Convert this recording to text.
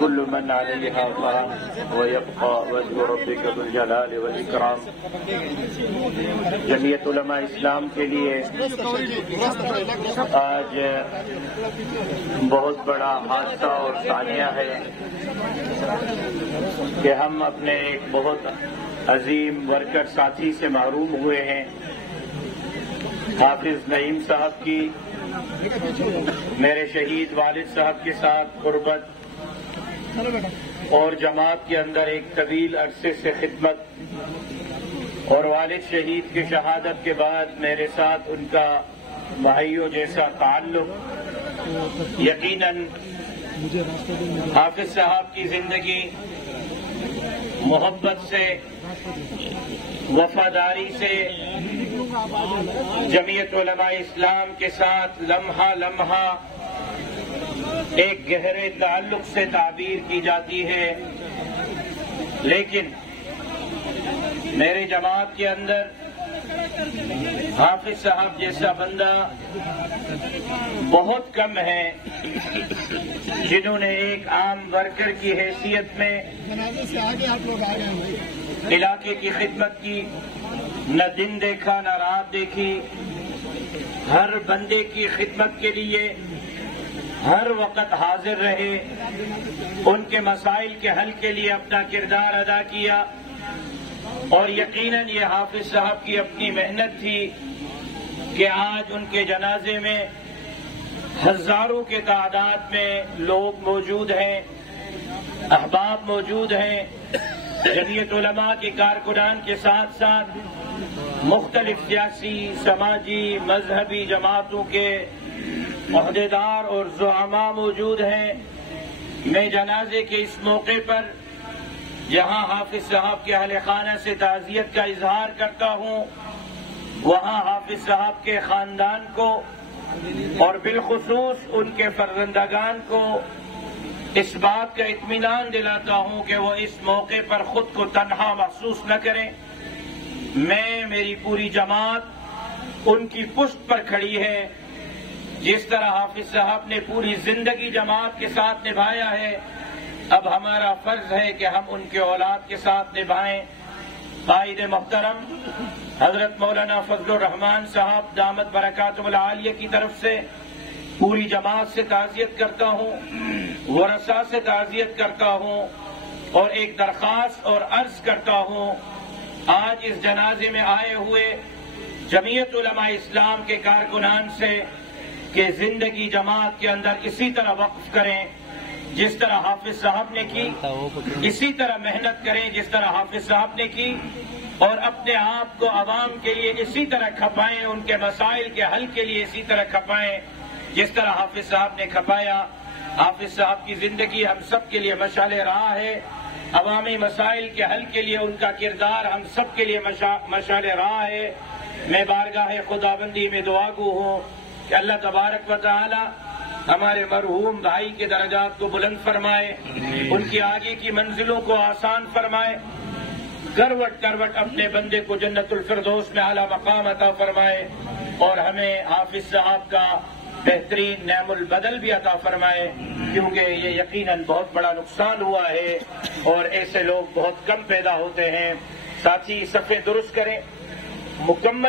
كل من عليها فان ويبقى وجه ربك ذو الجلال والإکرام۔ جمعیت علماء اسلام کے لیے آج بہت بڑا حادثہ اور ثانیہ ہے کہ ہم اپنے ایک بہت عظیم ورکر ساتھی سے محروم ہوئے ہیں۔ حافظ نعیم صاحب کی میرے شہید والد صاحب کے ساتھ قربت اور جماعت کے اندر ایک طویل عرصے سے خدمت اور والد شہید کی شہادت کے بعد میرے ساتھ ان کا بھائیوں جیسا تعلق، یقیناً حافظ صاحب کی زندگی محبت سے، وفاداری سے، جمعیت علماء اسلام کے ساتھ لمحہ لمحہ ایک گہرے تعلق سے تعبیر کی جاتی ہے، لیکن میرے جماعت کے اندر حافظ صاحب جیسا بندہ بہت کم ہے جنہوں نے ایک عام ورکر کی حیثیت میں علاقے کی خدمت کی، نہ دن دیکھا نہ رات دیکھی، ہر بندے کی خدمت کے لیے ہر وقت حاضر رہے، ان کے مسائل کے حل کے لیے اپنا کردار ادا کیا، اور یقیناً یہ حافظ صاحب کی اپنی محنت تھی کہ آج ان کے جنازے میں ہزاروں کے تعداد میں لوگ موجود ہیں، احباب موجود ہیں، جمعیت علماء کے کارکنان کے ساتھ ساتھ مختلف سیاسی، سماجی، مذہبی جماعتوں کے عہدیدار اور زعماء موجود ہیں۔ میں جنازے کے اس موقع پر جہاں حافظ صاحب کے اہل خانہ سے تعزیت کا اظہار کرتا ہوں، وہاں حافظ صاحب کے خاندان کو اور بالخصوص ان کے فرزندگان کو اس بات کا اطمینان دلاتا ہوں کہ وہ اس موقع پر خود کو تنہا محسوس نہ کریں۔ میں، میری پوری جماعت ان کی پشت پر کھڑی ہے۔ جس طرح حافظ صاحب نے پوری زندگی جماعت کے ساتھ نبھایا ہے، اب ہمارا فرض ہے کہ ہم ان کے اولاد کے ساتھ نبھائیں۔ قائد محترم حضرت مولانا فضل الرحمان صاحب دامت برکاتہم العالیہ کی طرف سے پوری جماعت سے تعزیت کرتا ہوں، ورثاء سے تعزیت کرتا ہوں، اور ایک درخواست اور عرض کرتا ہوں آج اس جنازے میں آئے ہوئے جمعیت علماء اسلام کے کارکنان سے کہ زندگی جماعت کے اندر اسی طرح وقف کریں جس طرح حافظ صاحب نے کی، اسی طرح محنت کریں جس طرح حافظ صاحب نے کی، اور اپنے آپ کو عوام کے لیے اسی طرح کھپائیں، ان کے مسائل کے حل کے لیے اسی طرح کھپائیں جس طرح حافظ صاحب نے کھپایا۔ حافظ صاحب کی زندگی ہم سب کے لیے مشعل راہ ہے، عوامی مسائل کے حل کے لیے ان کا کردار ہم سب کے لیے مشعل راہ ہے۔ میں بارگاہ خداوندی میں دعا گو ہوں کہ اللہ تبارک و تعالی ہمارے مرحوم بھائی کے درجات کو بلند فرمائے، ان کی آگے کی منزلوں کو آسان فرمائے، کروٹ کروٹ اپنے بندے کو جنت الفردوس میں اعلیٰ مقام عطا فرمائے، اور ہمیں حافظ صاحب کا بہترین نعم البدل بھی عطا فرمائے، کیونکہ یہ یقیناً بہت بڑا نقصان ہوا ہے اور ایسے لوگ بہت کم پیدا ہوتے ہیں۔ ساتھی صفیں درست کریں، مکمل